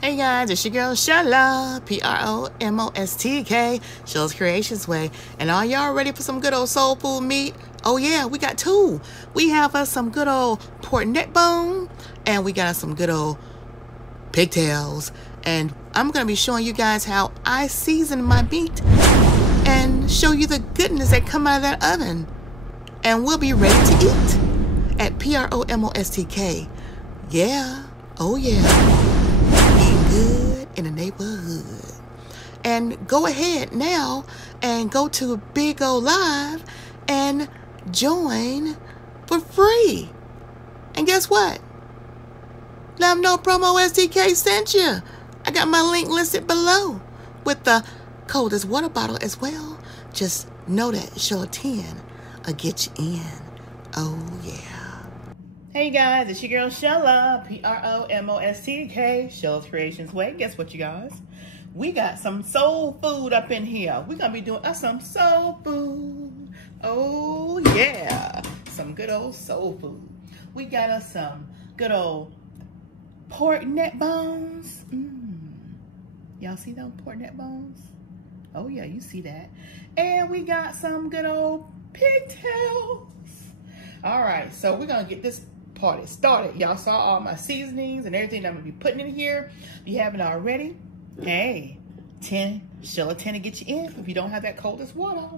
Hey guys, it's your girl Shala, PROMOSTK, Shala's Creations Way. And are y'all ready for some good old soul food meat? Oh yeah, we got two. We have us some good old pork neck bone, and we got us some good old pigtails. And I'm going to be showing you guys how I season my meat and show you the goodness that come out of that oven. And we'll be ready to eat at PROMOSTK. Yeah, oh yeah. Good in the neighborhood. And go ahead now and go to BIGO Live and join for free. And guess what? Let them know PromoSTK sent you. I got my link listed below with the coldest water bottle as well. Just know that show 10 will get you in. Oh yeah. Hey guys, it's your girl Shella, PROMOSTK, Shell's Creations Way. Guess what, you guys? We got some soul food up in here. We're gonna be doing some soul food. Oh yeah, some good old soul food. We got us some good old pork neck bones. Y'all see those pork neck bones? Oh yeah, you see that. And we got some good old pigtails. All right, so we're gonna get this party started. Y'all saw all my seasonings and everything that I'm gonna be putting in here. If you haven't already, hey, 10, Shella 10 to get you in if you don't have that coldest water.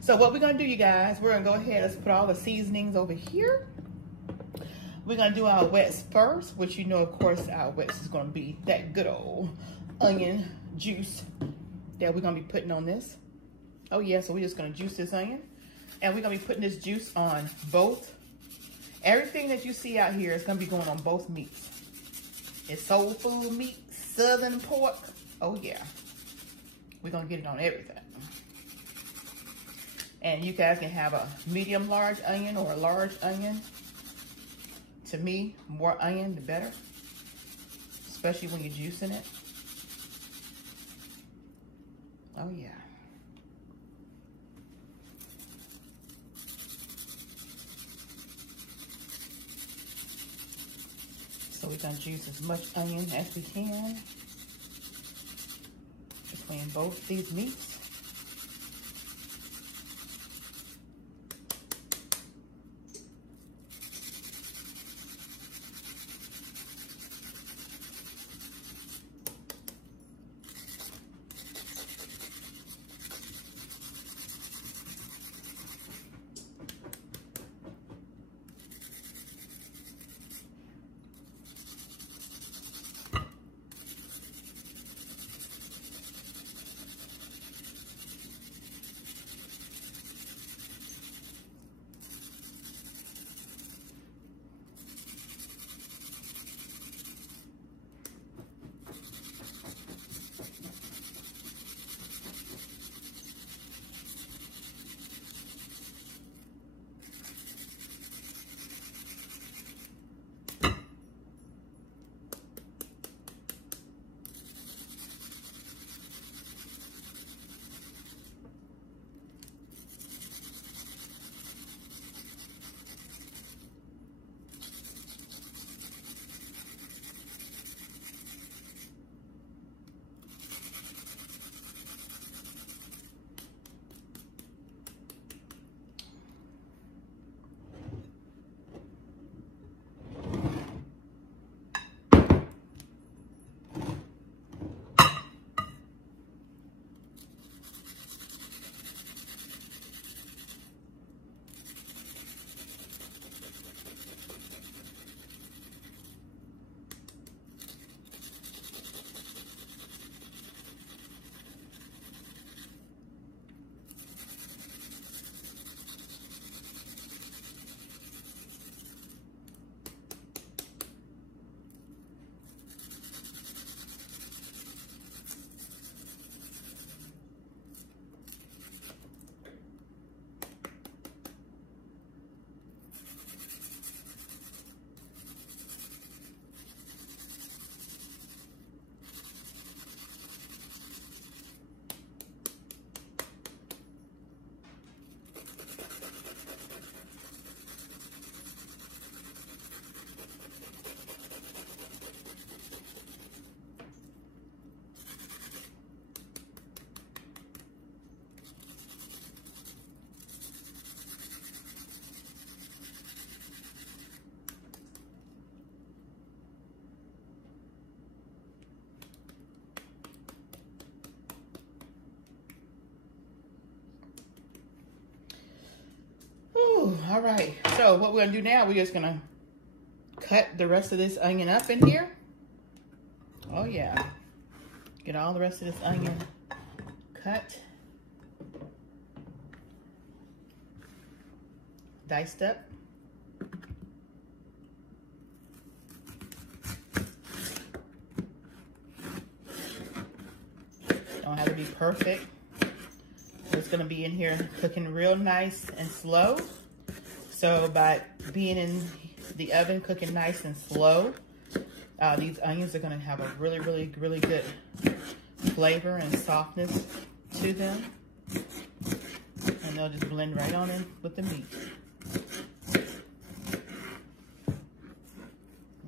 So what we're gonna do, you guys, we're gonna go ahead, let's put all the seasonings over here. We're gonna do our wets first, which you know, of course, our wets is gonna be that good old onion juice that we're gonna be putting on this. Oh yeah, so we're just gonna juice this onion. And we're gonna be putting this juice on both. Everything that you see out here is gonna be going on both meats. It's soul food meat, southern pork. Oh yeah, we're gonna get it on everything. And you guys can have a medium large onion or a large onion. To me, more onion the better, especially when you're juicing it. Oh yeah. So we're gonna juice as much onion as we can between both these meats. All right, so what we're gonna do now, we're just gonna cut the rest of this onion up in here. Oh yeah, get all the rest of this onion cut, diced up. Don't have to be perfect. It's gonna be in here cooking real nice and slow. So by being in the oven cooking nice and slow, these onions are gonna have a really good flavor and softness to them. And they'll just blend right on in with the meat.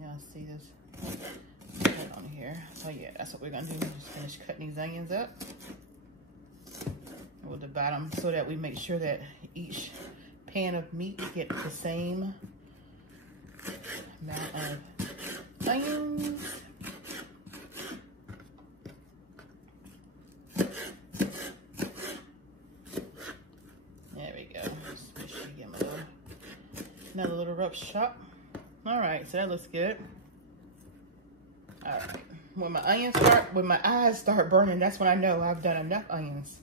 Y'all see this right on here. So yeah, that's what we're gonna do. Just finish cutting these onions up with the bottom so that we make sure that each pan of meat get the same amount of onions. There we go. Just make sure you give them another little rough chop. All right, so that looks good. All right, when my eyes start burning, that's when I know I've done enough onions.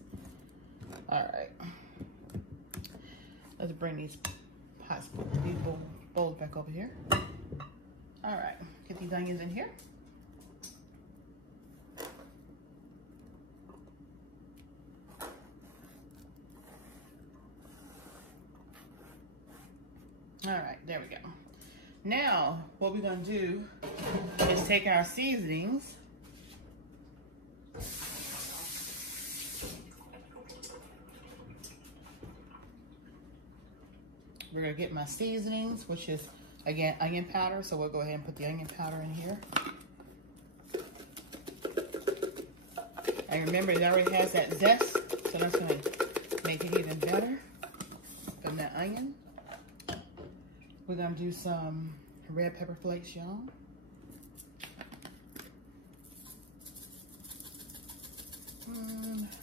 All right, let's bring these bowls back over here. All right, get these onions in here. All right, there we go. Now, what we're gonna do is take our seasonings. We're gonna get my seasonings, which is, again, onion powder. So we'll go ahead and put the onion powder in here. And remember, it already has that zest, so that's gonna make it even better from that onion. We're gonna do some red pepper flakes, y'all.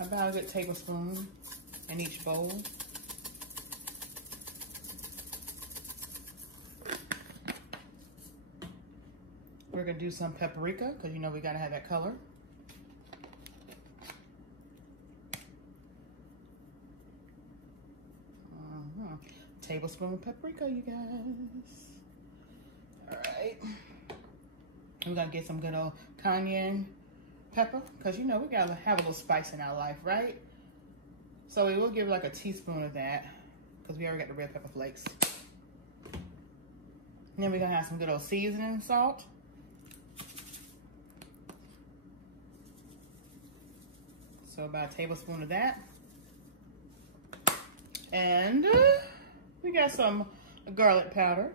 About a good tablespoon in each bowl. We're gonna do some paprika, because you know we gotta have that color. Tablespoon of paprika, you guys. All right. We're gonna get some good old cayenne pepper, because you know we gotta have a little spice in our life, right? So we will give like a teaspoon of that, because we already got the red pepper flakes. And then we're gonna have some good old seasoning salt. So about a tablespoon of that. And we got some garlic powder.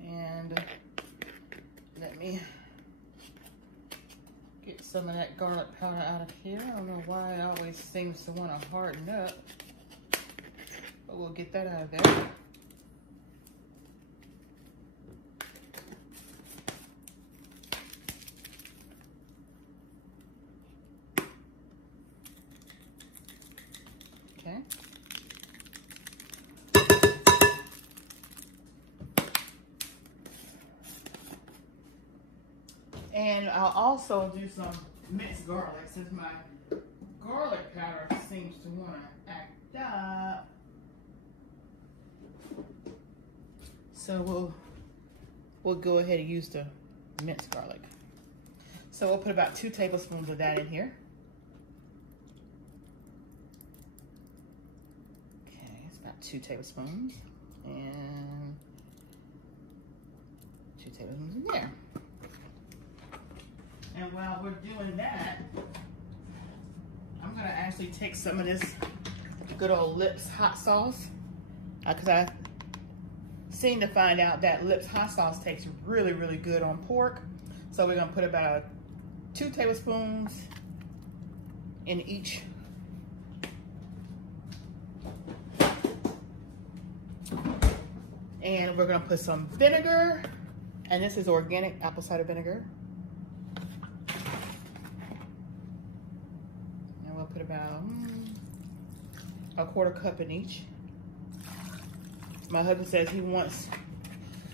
And let me get some of that garlic powder out of here. I don't know why it always seems to want to harden up, but we'll get that out of there. Okay. And I'll also do some minced garlic, since my garlic powder seems to want to act up. So we'll go ahead and use the minced garlic. So we'll put about 2 tablespoons of that in here. About 2 tablespoons, and 2 tablespoons in there. And while we're doing that, I'm gonna actually take some of this good old Lips hot sauce, because I seem to find out that Lips hot sauce tastes really good on pork. So we're gonna put about 2 tablespoons in each. And we're gonna put some vinegar, and this is organic apple cider vinegar. 1/4 cup in each. My husband says he wants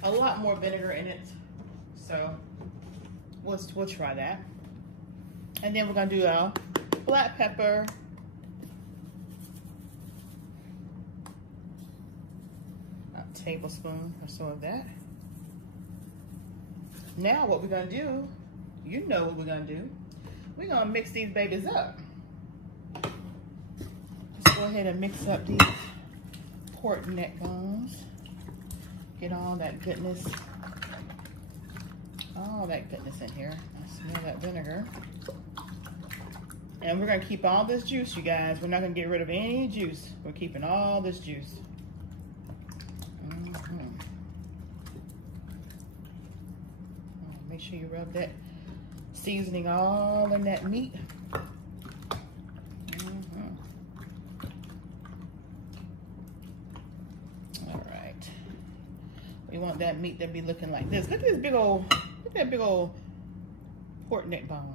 a lot more vinegar in it, so we'll try that. And then we're gonna do our black pepper. A tablespoon or so of that. Now what we're gonna do, you know what we're gonna do. We're gonna mix these babies up. Just go ahead and mix up these pork neck bones. Get all that goodness in here. I smell that vinegar. And we're gonna keep all this juice, you guys. We're not gonna get rid of any juice. We're keeping all this juice. Make sure you rub that seasoning all in that meat. All right. We want that meat to be looking like this. Look at this big old, look at that big old pork neck bone.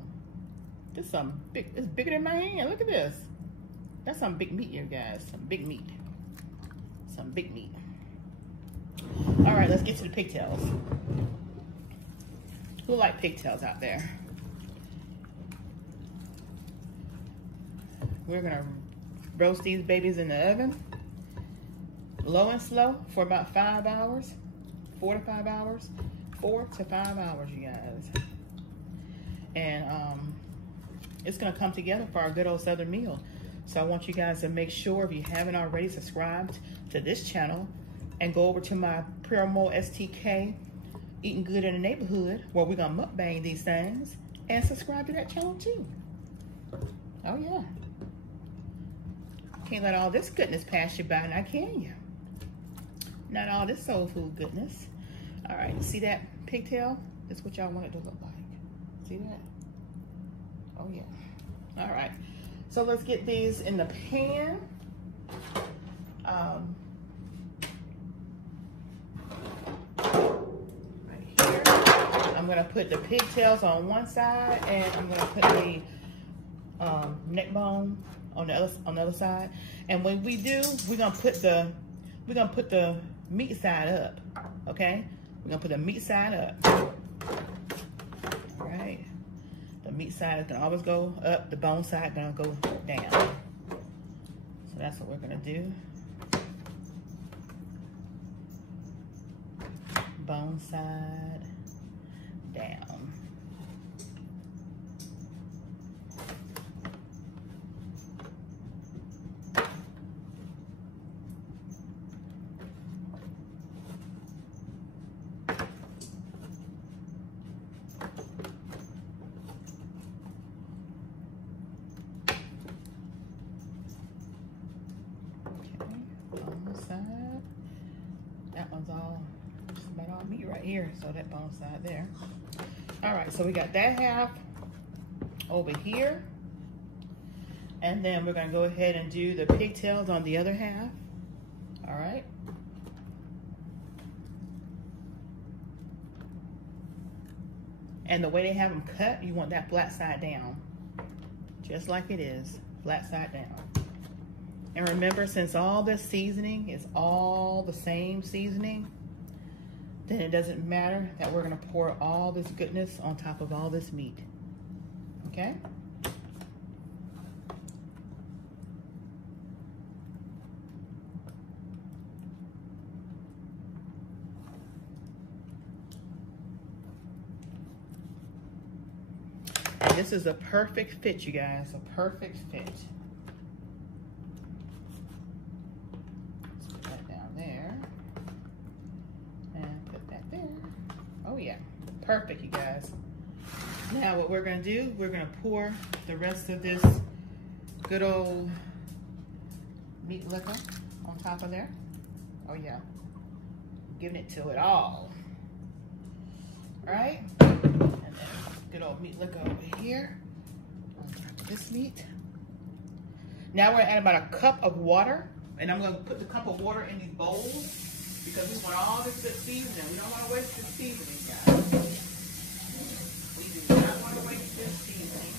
This some big, it's bigger than my hand. Look at this. That's some big meat here, guys. Some big meat. Some big meat. All right, let's get to the pigtails. Who like pigtails out there? We're gonna roast these babies in the oven, low and slow, for about 5 hours, 4 to 5 hours, 4 to 5 hours, you guys. And it's gonna come together for our good old Southern meal. So I want you guys to make sure, if you haven't already, subscribed to this channel and go over to my PromoSTK, Eating Good in the Neighborhood, where we're gonna mukbang these things, and subscribe to that channel too. Oh yeah. Can't let all this goodness pass you by now, can you? Not all this soul food goodness. All right, see that pigtail? That's what y'all want it to look like. See that? Oh yeah. All right, so let's get these in the pan. I'm gonna put the pigtails on one side, and I'm gonna put the neck bone on the other side. And when we do, we're gonna put the meat side up. Okay, we're gonna put the meat side up. All right, the meat side is gonna always go up. The bone side gonna go down. So that's what we're gonna do. Bone side down. That one's all, just about all meat right here, so that bone side there. All right, so we got that half over here, and then we're gonna go ahead and do the pigtails on the other half. All right. And the way they have them cut, you want that flat side down, just like it is, flat side down. And remember, since all this seasoning is all the same seasoning, then it doesn't matter that we're gonna pour all this goodness on top of all this meat, okay? And this is a perfect fit, you guys, a perfect fit. Oh yeah, perfect, you guys. Now what we're gonna do, we're gonna pour the rest of this good old meat liquor on top of there. Oh yeah, giving it to it all. All right, and then good old meat liquor over here on top of this meat. Now we're gonna add about a cup of water, and I'm gonna put the cup of water in these bowls, because we want all this good seasoning. We don't want to waste this seasoning, guys. We do not want to waste this seasoning.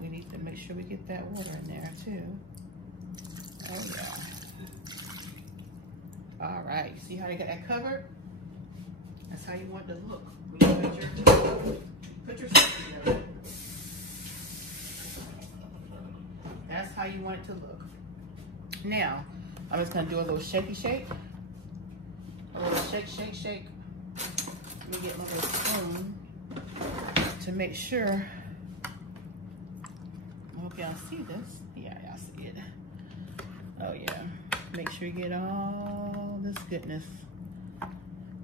we need to make sure we get that water in there too. Oh yeah. All right, see how you got that covered? That's how you want it to look. When you put your stuff together. That's how you want it to look. Now, I'm just gonna do a little shaky shake. A little shake, shake, shake. Let me get my little spoon to make sure. I hope y'all see this. Yeah, y'all see it. Oh yeah. Make sure you get all this goodness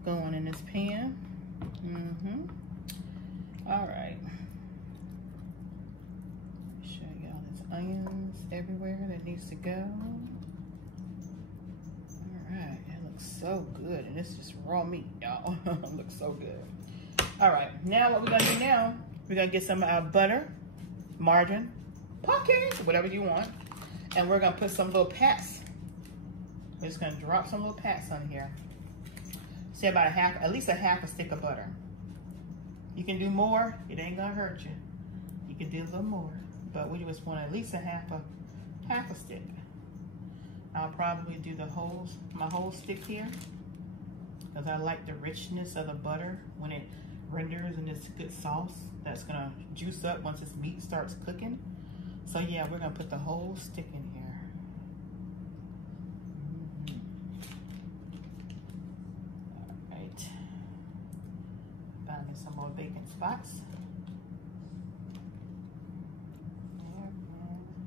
going in this pan. All right. Show y'all these onions everywhere that needs to go. All right, it looks so good, and it's just raw meat, y'all. It looks so good. All right, now what we're gonna do now? We're gonna get some butter, margarine, pocket, whatever you want, and we're gonna put some little pats. We're just gonna drop some little pats on here. Say about at least a half a stick of butter. You can do more, it ain't gonna hurt you. You can do a little more, but we just want at least a half a stick. I'll probably do my whole stick here, because I like the richness of the butter when it renders in this good sauce that's gonna juice up once this meat starts cooking. So yeah, we're gonna put the whole stick in here. Some more bacon spots.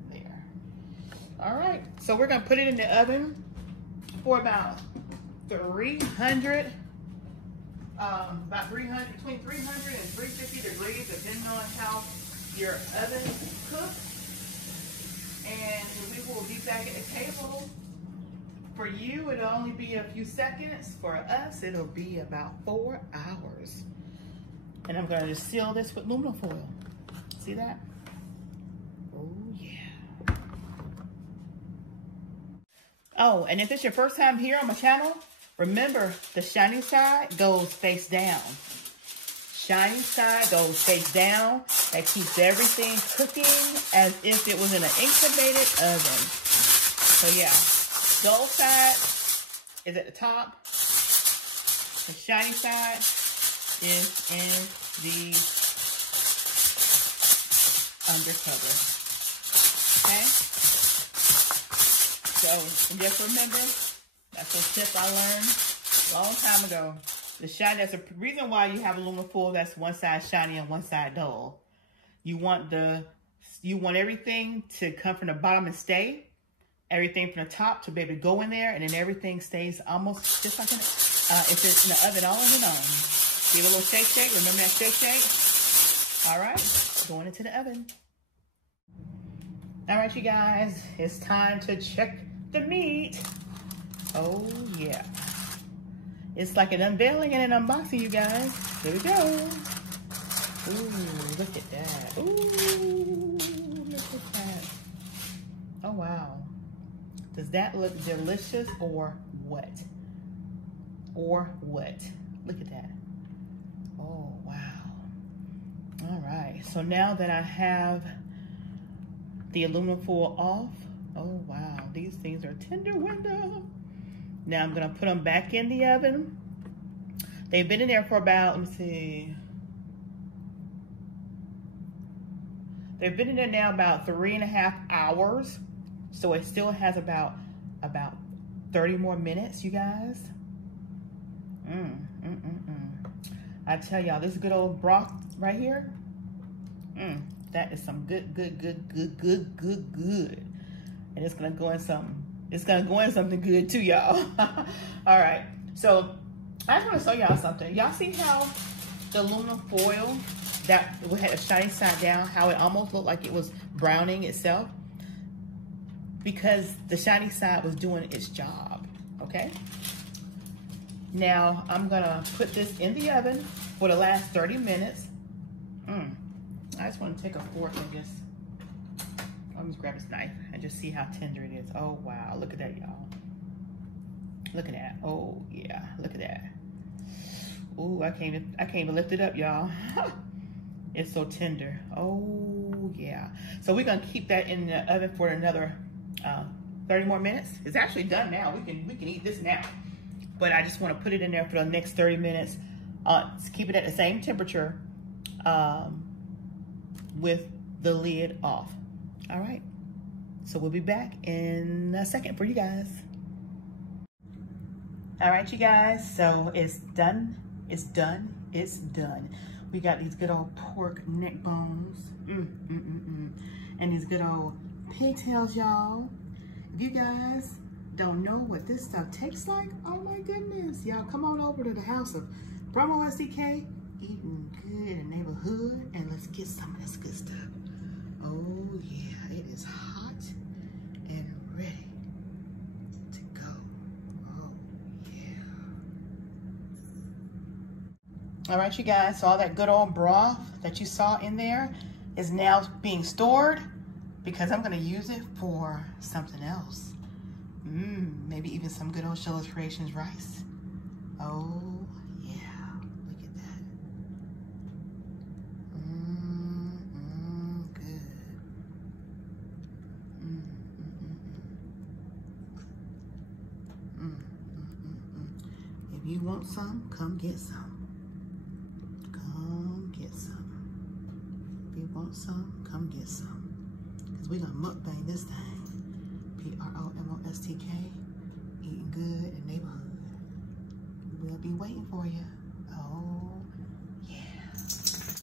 There. All right, so we're gonna put it in the oven for about 300, between 300 and 350 degrees, depending on how your oven cooks. And we will be back at the table. For you, it'll only be a few seconds. For us, it'll be about 4 hours. And I'm gonna just seal this with aluminum foil. See that? Oh yeah. Oh, and if it's your first time here on my channel, remember the shiny side goes face down. Shiny side goes face down. That keeps everything cooking as if it was in an incubated oven. So yeah, dull side is at the top. The shiny side is in the undercover. Okay? So just remember, that's a tip I learned a long time ago. The shiny, that's a reason why you have aluminum foil that's one side shiny and one side dull. You want everything to come from the bottom and stay. Everything from the top to be able to go in there, and then everything stays almost just like if it's in the oven all on its own. Give it a little shake, shake. Remember that shake, shake? All right, going into the oven. All right, you guys, it's time to check the meat. Oh, yeah. It's like an unveiling and an unboxing, you guys. Here we go. Ooh, look at that. Ooh, look at that. Oh, wow. Does that look delicious or what? Or what? Look at that. Oh, wow. All right. So now that I have the aluminum foil off, oh, wow. These things are tender window. Now I'm going to put them back in the oven. They've been in there for about, let me see. They've been in there now about 3.5 hours. So it still has about 30 more minutes, you guys. I tell y'all, this good old broth right here, that is some good. And it's gonna go in something. It's gonna go in something good too, y'all. All right, so I just wanna show y'all something. Y'all see how the aluminum foil that had a shiny side down, how it almost looked like it was browning itself? Because the shiny side was doing its job, okay? Now, I'm gonna put this in the oven for the last 30 minutes. I just wanna take a fork and just, let me grab this knife and just see how tender it is. Oh, wow, look at that, y'all. Look at that, oh yeah, look at that. Ooh, I can't even lift it up, y'all. It's so tender. Oh Oh yeah. So we're gonna keep that in the oven for another 30 more minutes. It's actually done now. We can eat this now. But I just want to put it in there for the next 30 minutes. Keep it at the same temperature with the lid off. All right. So we'll be back in a second for you guys. All right, you guys. So it's done. It's done. It's done. We got these good old pork neck bones. And these good old pigtails, y'all. If you guys don't know what this stuff tastes like, oh my goodness, y'all come on over to the house of PromoSTK, eating good in the neighborhood, and let's get some of this good stuff. Oh yeah, it is hot and ready to go. Oh yeah. All right, you guys, so all that good old broth that you saw in there is now being stored because I'm gonna use it for something else. Maybe even some good old Sheila's Creations rice. Oh yeah, look at that. Good. If you want some, come get some. Come get some. If you want some, come get some. Because we're gonna mukbang this thing. PROMOSTK, eating good in the neighborhood. We'll be waiting for you. Oh, yeah.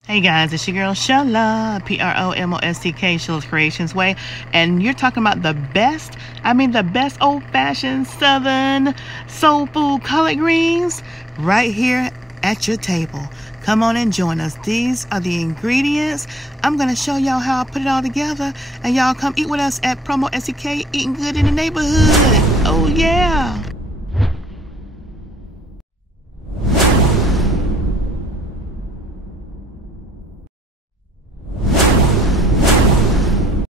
Hey guys, it's your girl Sheila, PROMOSTK, Sheila's Creations Way. And you're talking about the best, I mean the best old-fashioned Southern soul food collard greens right here at your table. Come on and join us. These are the ingredients. I'm going to show y'all how I put it all together. And y'all come eat with us at PromoSTK, eating good in the neighborhood. Oh, yeah.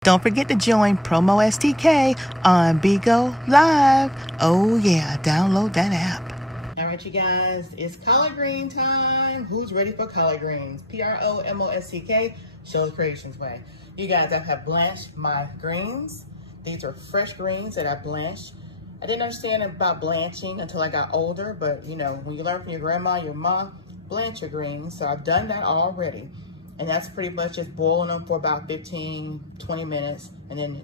Don't forget to join PromoSTK on BIGO Live. Oh, yeah. Download that app. All right, you guys, it's collard green time. Who's ready for collard greens? PROMOSTK, Sheila's Creations Way. You guys, I have blanched my greens. These are fresh greens that I blanched. I didn't understand about blanching until I got older, but you know, when you learn from your grandma, your mom, blanch your greens. So I've done that already. And that's pretty much just boiling them for about 15, 20 minutes and then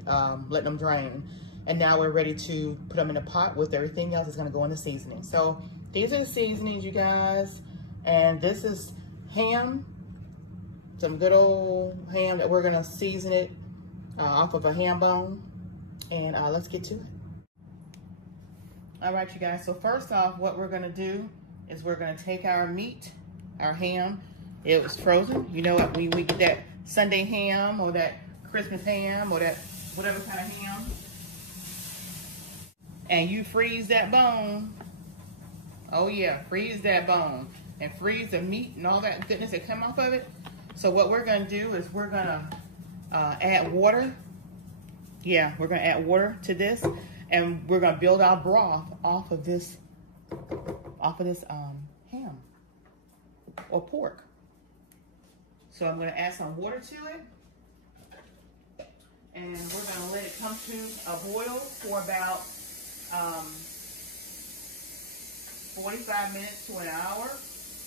letting them drain. And now we're ready to put them in a pot with everything else that's gonna go in the seasoning. So these are the seasonings, you guys. And this is ham, some good old ham that we're gonna season it off of a ham bone. And let's get to it. All right, you guys, so first off, what we're gonna do is we're gonna take our meat, our ham. It was frozen. You know what, we get that Sunday ham or that Christmas ham or that whatever kind of ham. And you freeze that bone. Oh yeah, freeze that bone. And freeze the meat and all that goodness that come off of it. So what we're gonna do is we're gonna add water. Yeah, we're gonna add water to this. And we're gonna build our broth off of this ham or pork. So I'm gonna add some water to it. And we're gonna let it come to a boil for about 45 minutes to an hour,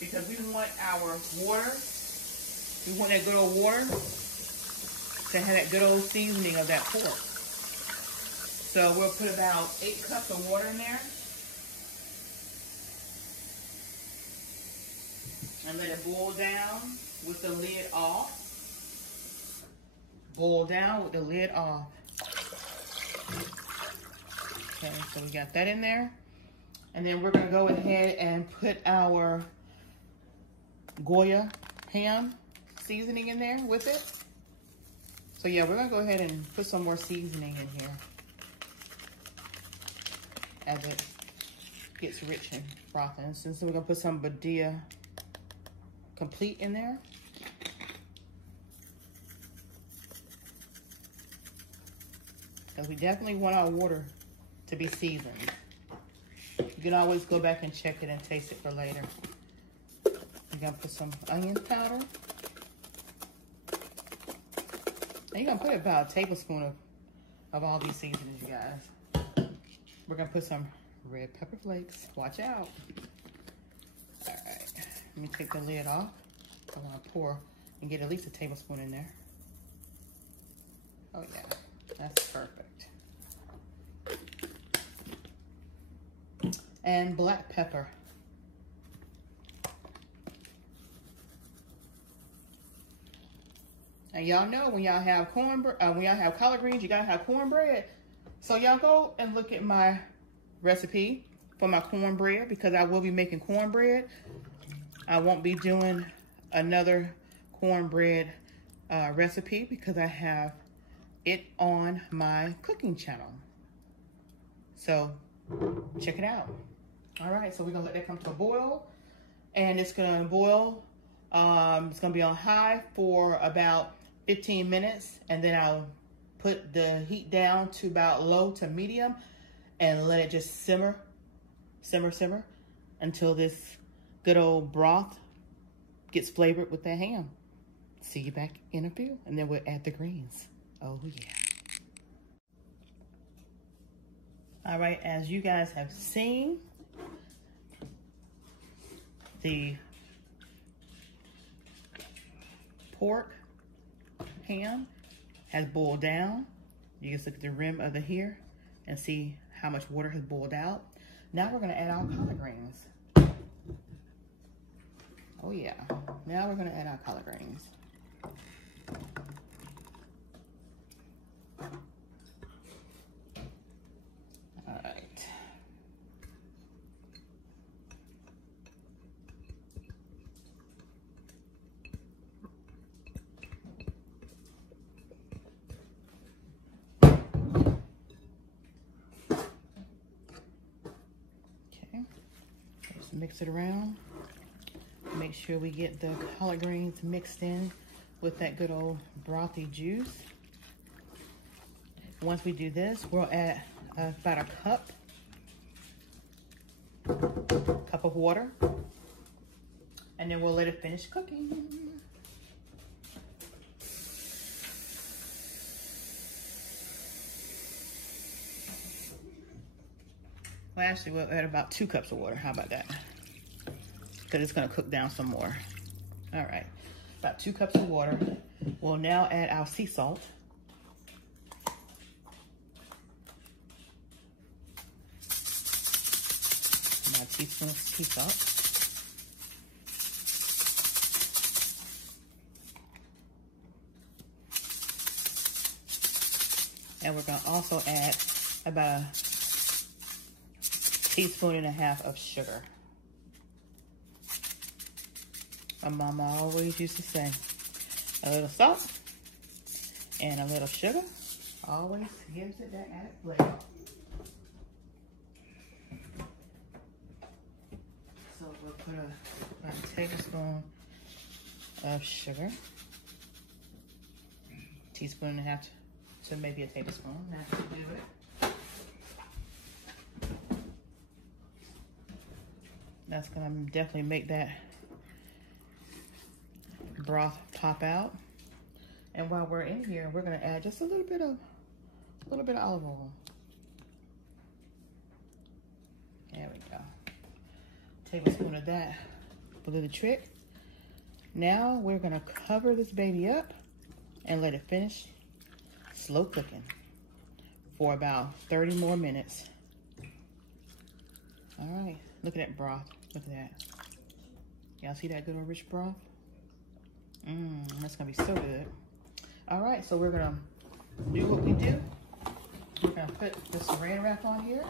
because we want our water, we want that good old water to have that good old seasoning of that pork. So we'll put about 8 cups of water in there and let it boil down with the lid off. Boil down with the lid off. Okay, so we got that in there. And then we're gonna go ahead and put our Goya ham seasoning in there with it. So yeah, we're gonna go ahead and put some more seasoning in here as it gets rich and frothy. And so we're gonna put some Badia Complete in there. Because we definitely want our water to be seasoned. You can always go back and check it and taste it for later. We're gonna put some onion powder. And you're gonna put about a tablespoon of all these seasonings, you guys. We're gonna put some red pepper flakes. Watch out. All right, let me take the lid off. I'm gonna pour and get at least a tablespoon in there. Oh yeah, that's perfect. And black pepper. And y'all know when y'all have when y'all have collard greens, you gotta have cornbread. So y'all go and look at my recipe for my cornbread, because I will be making cornbread. I won't be doing another cornbread recipe because I have it on my cooking channel. So check it out. All right, so we're gonna let that come to a boil, and it's gonna boil. It's gonna be on high for about 15 minutes, and then I'll put the heat down to about low to medium and let it just simmer until this good old broth gets flavored with that ham. See you back in a few, and then we'll add the greens. Oh yeah. All right, as you guys have seen, the pork ham has boiled down. You can look at the rim of the here and see how much water has boiled out. Now we're gonna add our collard greens. Oh yeah, now we're gonna add our collard greens. All right. Okay, just mix it around. Make sure we get the collard greens mixed in with that good old brothy juice. Once we do this, we'll add about a cup of water, and then we'll let it finish cooking. Well, actually, we'll add about 2 cups of water. How about that? Because it's going to cook down some more. All right, about 2 cups of water. We'll now add our sea salt. About a teaspoon of sea salt. And we're going to also add about a teaspoon and a half of sugar. My mama always used to say, a little salt and a little sugar always gives it that added flavor. So we'll put about a tablespoon of sugar, teaspoon and a half to maybe a tablespoon. That's to do it. That's gonna definitely make that broth pop out. And while we're in here, we're gonna add just a little bit of olive oil. There we go. Tablespoon of that will do the trick. Now we're gonna cover this baby up and let it finish slow cooking for about 30 more minutes. All right, look at that broth. Look at that. Y'all see that good old rich broth? That's gonna be so good. All right, so we're gonna do what we do. We're gonna put the saran wrap on here.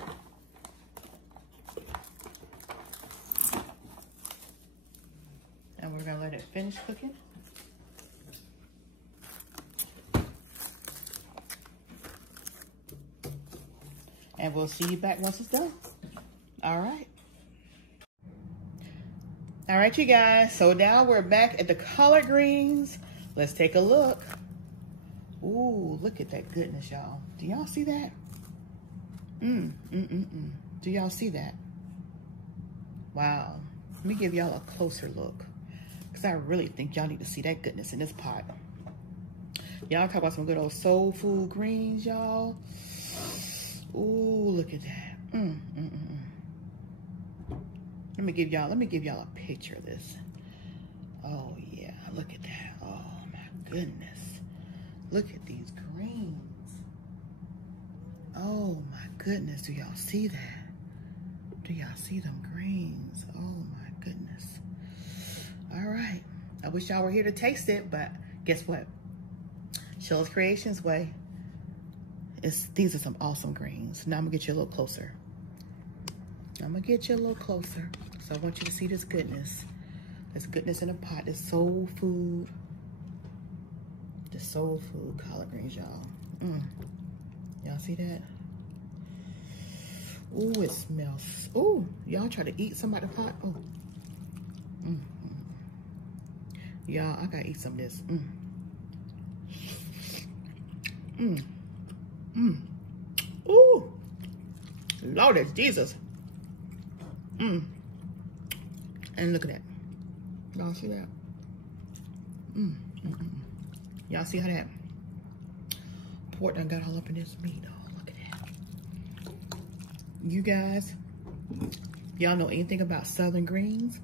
And we're gonna let it finish cooking. And we'll see you back once it's done. All right. All right, you guys, so now we're back at the collard greens. Let's take a look. Ooh, look at that goodness, y'all. Do y'all see that? Do y'all see that? Wow. Let me give y'all a closer look, because I really think y'all need to see that goodness in this pot. Y'all talk about some good old soul food greens, y'all. Ooh, look at that. Let me give y'all a picture of this. Oh yeah, look at that. Oh my goodness. Look at these greens. Oh my goodness, do y'all see that? Do y'all see them greens? Oh my goodness. All right, I wish y'all were here to taste it, but guess what? Sheila's Creations way. These are some awesome greens. Now I'm gonna get you a little closer. So I want you to see this goodness. This goodness in a pot, this soul food. The soul food collard greens, y'all. Y'all see that? Ooh, it smells. Ooh, y'all try to eat some out the pot. Oh. Y'all, I gotta eat some of this. Ooh, Lord Jesus. And look at that. Y'all see that? Y'all see how that pork done got all up in this meat? Oh, look at that. You guys, y'all know anything about Southern greens?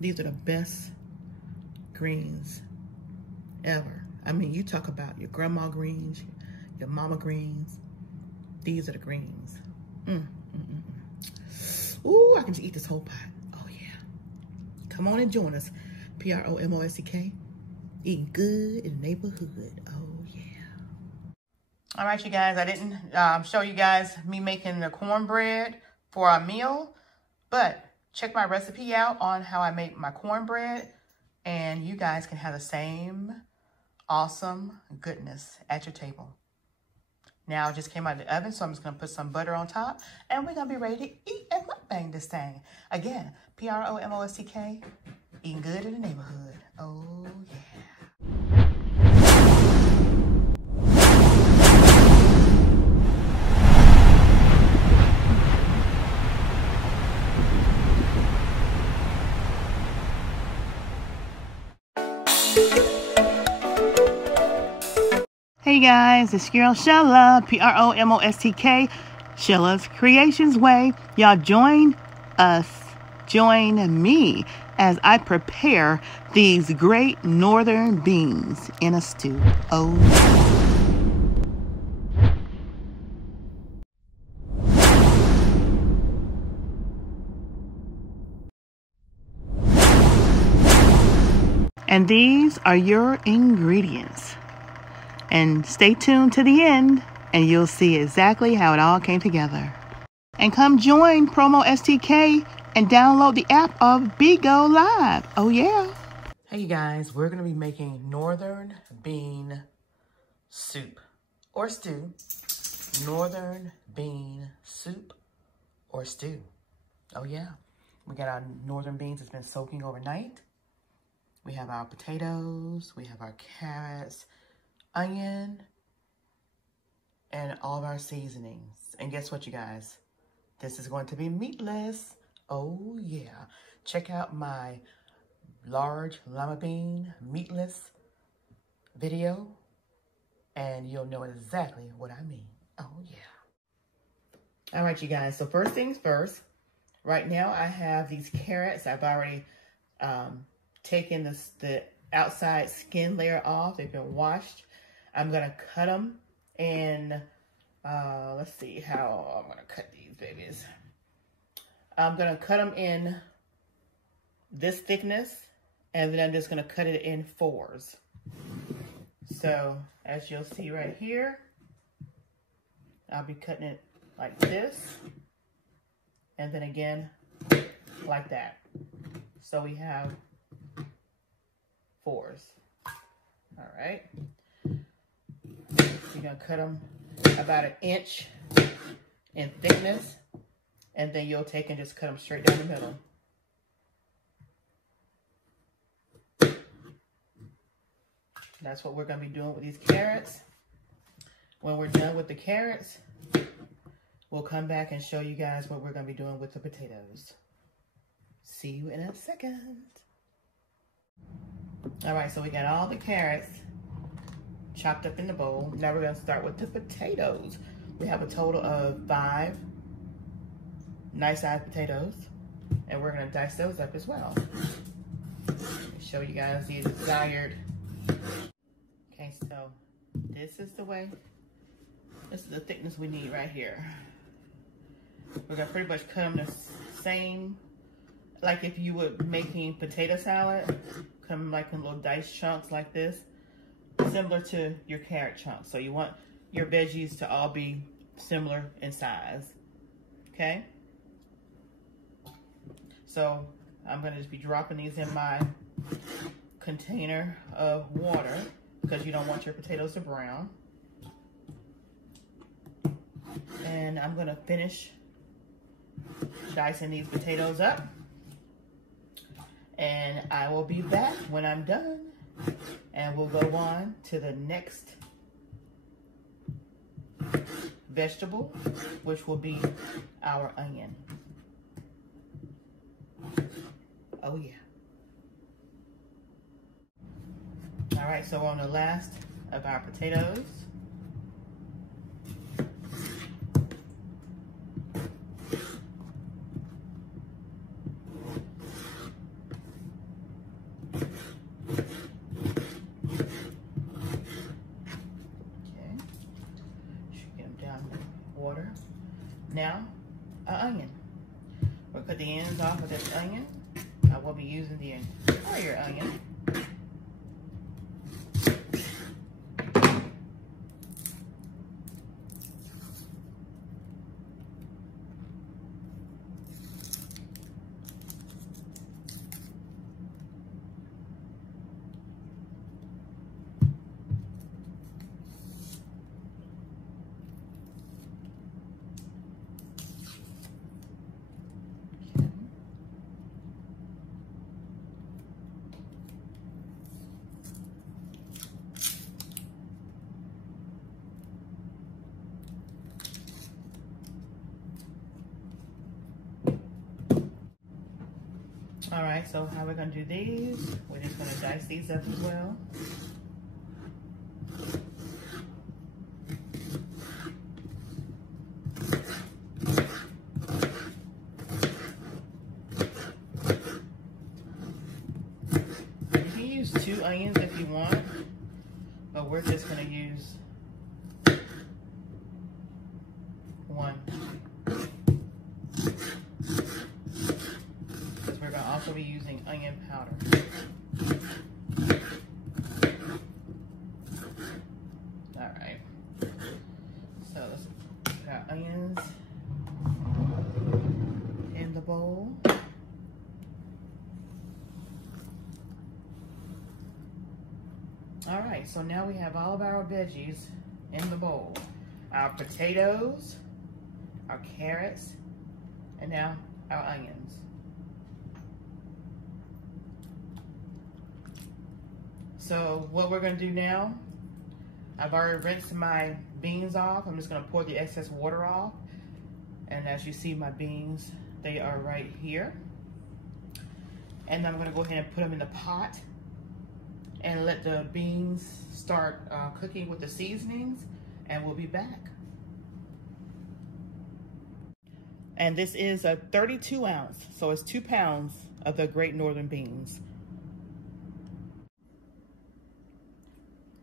These are the best greens ever. I mean, you talk about your grandma greens, your mama greens. These are the greens. Ooh, I can just eat this whole pot. Oh yeah. Come on and join us. PROMOSTK. Eating good in the neighborhood. Oh yeah. All right, you guys. I didn't show you guys me making the cornbread for our meal, but check my recipe out on how I make my cornbread, and you guys can have the same awesome goodness at your table. Now, it just came out of the oven, so I'm just going to put some butter on top, and we're going to be ready to eat and mukbang this thing. Again, PROMOSTK, eating good in the neighborhood. Oh, yeah. Hey guys, it's your girl Sheila, PROMOSTK, Sheila's Creations Way. Y'all join me as I prepare these great northern beans in a stew. Oh, and these are your ingredients. And stay tuned to the end, and you'll see exactly how it all came together. And come join PromoSTK and download the app of BIGO Live. Oh, yeah. Hey, you guys, we're going to be making northern bean soup or stew. Northern bean soup or stew. Oh, yeah. We got our northern beans that's been soaking overnight. We have our potatoes. We have our carrots, onion, and all of our seasonings. And guess what, you guys? This is going to be meatless. Oh yeah. Check out my large lima bean meatless video, and you'll know exactly what I mean. Oh yeah. All right, you guys. So first things first. Right now I have these carrots. I've already taken the outside skin layer off. They've been washed. I'm going to cut them in, let's see how I'm going to cut these babies. I'm going to cut them in this thickness, and then I'm just going to cut it in 4s. So, as you'll see right here, I'll be cutting it like this, and then again, like that. So we have 4s. All right. You're going to cut them about 1 inch in thickness, and then you'll take and just cut them straight down the middle. That's what we're going to be doing with these carrots. When we're done with the carrots, we'll come back and show you guys what we're going to be doing with the potatoes. See you in a second. All right, so we got all the carrots chopped up in the bowl. Now we're gonna start with the potatoes. We have a total of 5 nice sized potatoes, and we're gonna dice those up as well. Show you guys the desired. Okay, so this is the thickness we need right here. We're gonna pretty much cut them the same, like if you were making potato salad, cut them like in little diced chunks like this, similar to your carrot chunks. So you want your veggies to all be similar in size, okay? So I'm gonna just be dropping these in my container of water because you don't want your potatoes to brown. And I'm gonna finish dicing these potatoes up. And I will be back when I'm done. And we'll go on to the next vegetable, which will be our onion. Oh yeah. All right, so we're on the last of our potatoes. Now, an onion. We'll cut the ends off of this onion. I will be using the entire onion. All right, so how we're gonna do these, we're just gonna dice these up as well. You can use 2 onions if you want, but we're just gonna use 1. Also be using onion powder. All right, so let's put our onions in the bowl. All right, so now we have all of our veggies in the bowl. Our potatoes, our carrots, and now our onions. So what we're gonna do now, I've already rinsed my beans off. I'm just gonna pour the excess water off. And as you see my beans, they are right here. And I'm gonna go ahead and put them in the pot and let the beans start cooking with the seasonings, and we'll be back. And this is a 32 ounce, so it's 2 pounds of the Great Northern beans.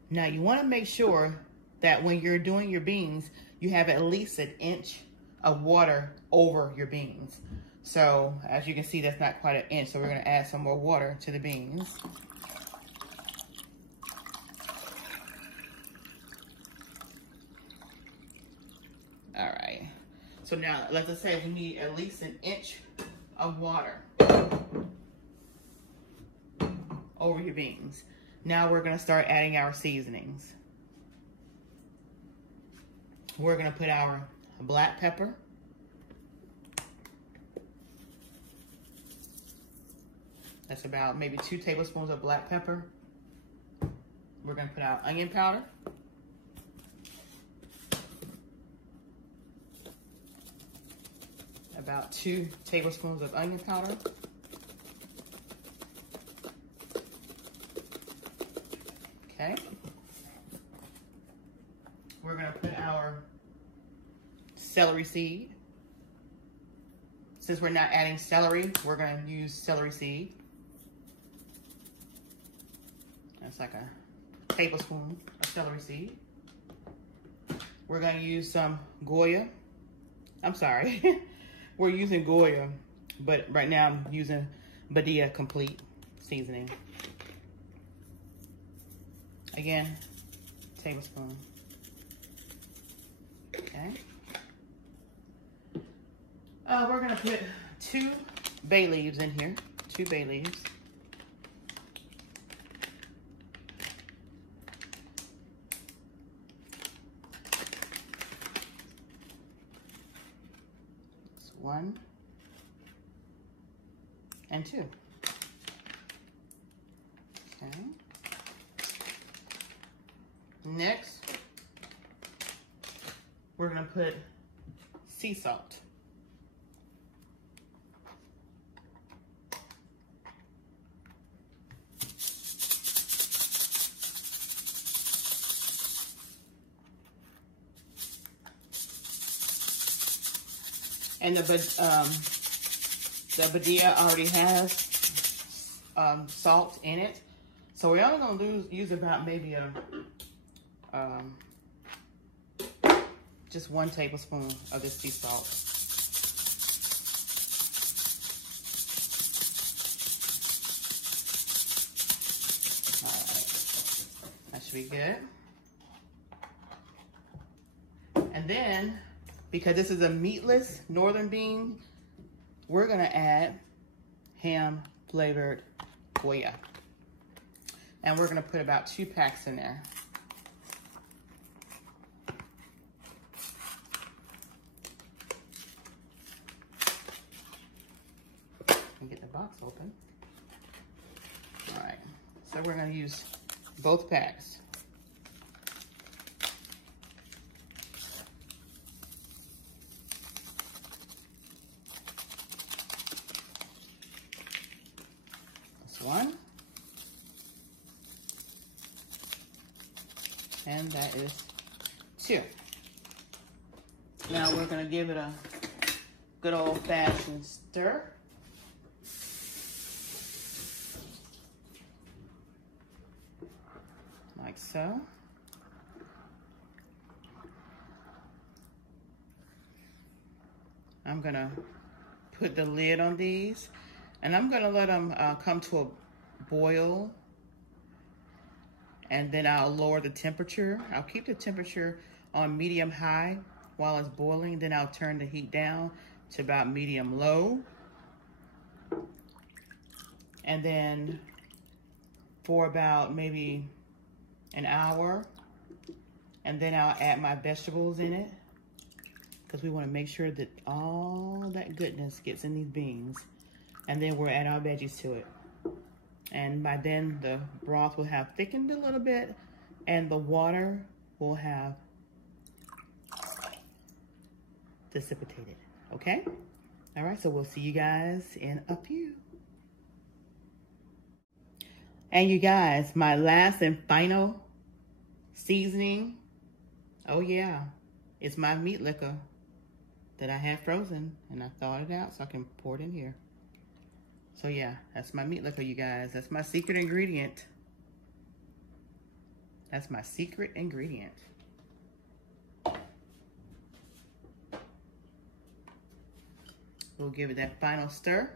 Now you want to make sure that when you're doing your beans, you have at least 1 inch of water over your beans. So as you can see, that's not quite 1 inch. So we're going to add some more water to the beans. All right. So now let's just say we need at least 1 inch of water over your beans. Now we're gonna start adding our seasonings. We're gonna put our black pepper. That's about maybe 2 tablespoons of black pepper. We're gonna put our onion powder. About 2 tablespoons of onion powder. Okay. our celery seed. Since we're not adding celery, we're going to use celery seed. That's like a tablespoon of celery seed. We're going to use some Goya. I'm sorry. We're using Goya, but right now I'm using BIGO complete seasoning. Again, tablespoon. Okay. We're gonna put 2 bay leaves in here. 2 bay leaves. That's 1 and 2. Okay. Next, we're gonna put sea salt. And the BIGO already has salt in it, so we're only gonna use about maybe a just 1 tablespoon of this sea salt. All right, that should be good. And then, because this is a meatless northern bean, we're gonna add ham flavored Goya. And we're gonna put about 2 packs in there. And get the box open. All right, so we're gonna use both packs. That's 1. And that is 2. Now we're gonna give it a good old-fashioned stir. Like so. I'm gonna put the lid on these, and I'm gonna let them come to a boil, and then I'll lower the temperature. I'll keep the temperature on medium high while it's boiling, then I'll turn the heat down to about medium low. And then for about maybe an hour, and then I'll add my vegetables in it, because we want to make sure that all that goodness gets in these beans. And then we'll add our veggies to it. And by then the broth will have thickened a little bit, and the water will have dissipated. Okay? All right, so we'll see you guys in a few. And you guys, my last and final seasoning, oh yeah, it's my meat liquor that I have frozen, and I thawed it out so I can pour it in here. So yeah, that's my meat liquor, you guys. That's my secret ingredient. That's my secret ingredient. We'll give it that final stir.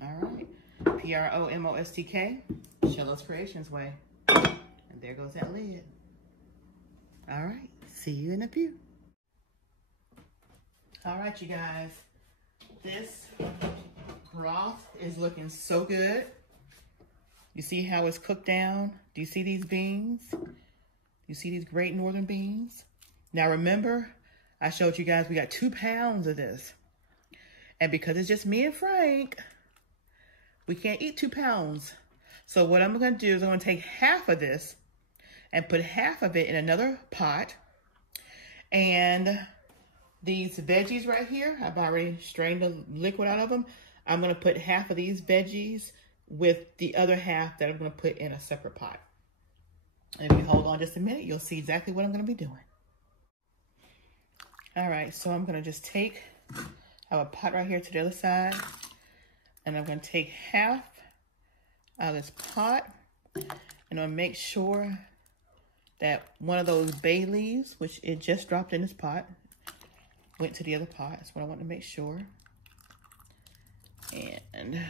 All right, PROMOSTK, Shellow's Creations way. And there goes that lid. All right, see you in a few. All right, you guys, this broth is looking so good. You see how it's cooked down? Do you see these beans? You see these great northern beans? Now remember, I showed you guys we got 2 pounds of this. And because it's just me and Frank, we can't eat 2 pounds. So what I'm gonna do is I'm gonna take half of this and put half of it in another pot. And these veggies right here, I've already strained the liquid out of them. I'm gonna put half of these veggies with the other half that I'm gonna put in a separate pot. And if you hold on just a minute, you'll see exactly what I'm gonna be doing. All right, so I'm gonna just I have a pot right here to the other side, and I'm gonna take half out of this pot, and I'm gonna make sure that one of those bay leaves, which it just dropped in this pot, went to the other pot. That's what I want to make sure. And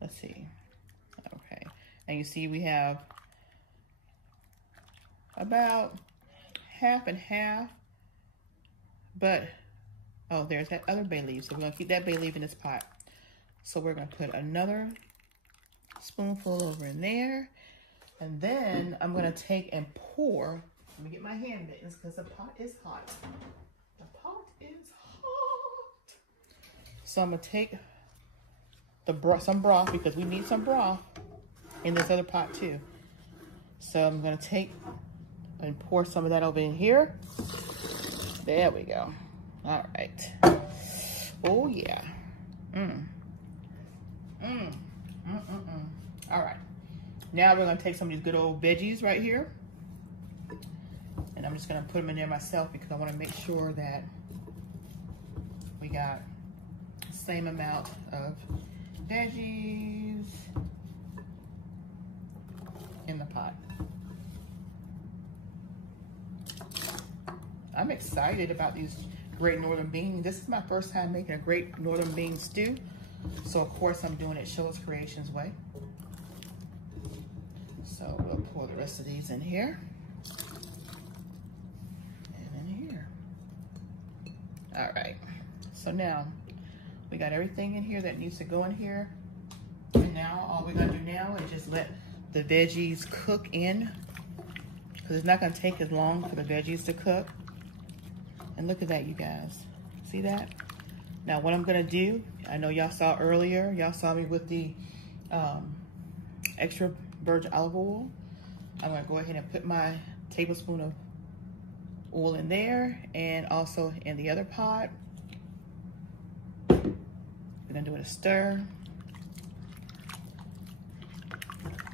let's see. Okay. And you see we have about half and half, but oh, there's that other bay leaf. So we're gonna keep that bay leaf in this pot. So we're gonna put another spoonful over in there. And then I'm gonna take and pour. Let me get my hand mittens because the pot is hot. The pot is hot. So I'm gonna take some broth, because we need some broth in this other pot too. So I'm gonna take and pour some of that over in here. There we go. All right. Oh yeah. All right. Now we're gonna take some of these good old veggies right here, and I'm just gonna put them in there myself because I wanna make sure that we got the same amount of veggies in the pot. I'm excited about these Great Northern beans. This is my first time making a Great Northern bean stew, so of course I'm doing it Sheila's Creations way. So we'll pour the rest of these in here. And in here. All right. So now we got everything in here that needs to go in here. And now all we're gonna do now is just let the veggies cook in, because it's not gonna take as long for the veggies to cook. And look at that, you guys. See that? Now what I'm gonna do, I know y'all saw earlier, y'all saw me with the extra virgin olive oil. I'm gonna go ahead and put my tablespoon of oil in there, and also in the other pot. We're gonna do a stir.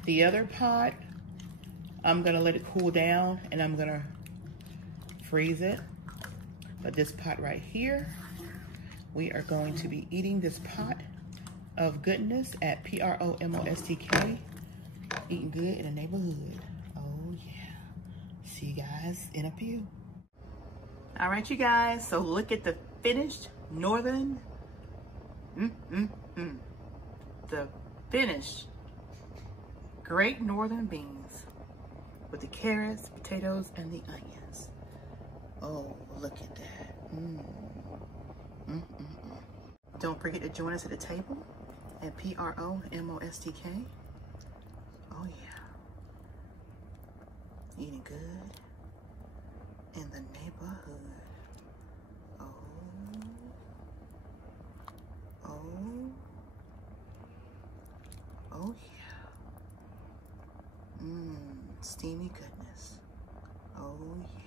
The other pot, I'm gonna let it cool down and I'm gonna freeze it. But this pot right here, we are going to be eating this pot of goodness at PromoSTK. Eating good in the neighborhood. Oh yeah. See you guys in a few. All right, you guys. So look at the finished Northern. The finished Great Northern beans with the carrots, potatoes, and the onions. Oh, look at that. Don't forget to join us at the table at PromoSTK. Oh yeah. Eating good in the neighborhood. Oh yeah. Steamy goodness. Oh yeah.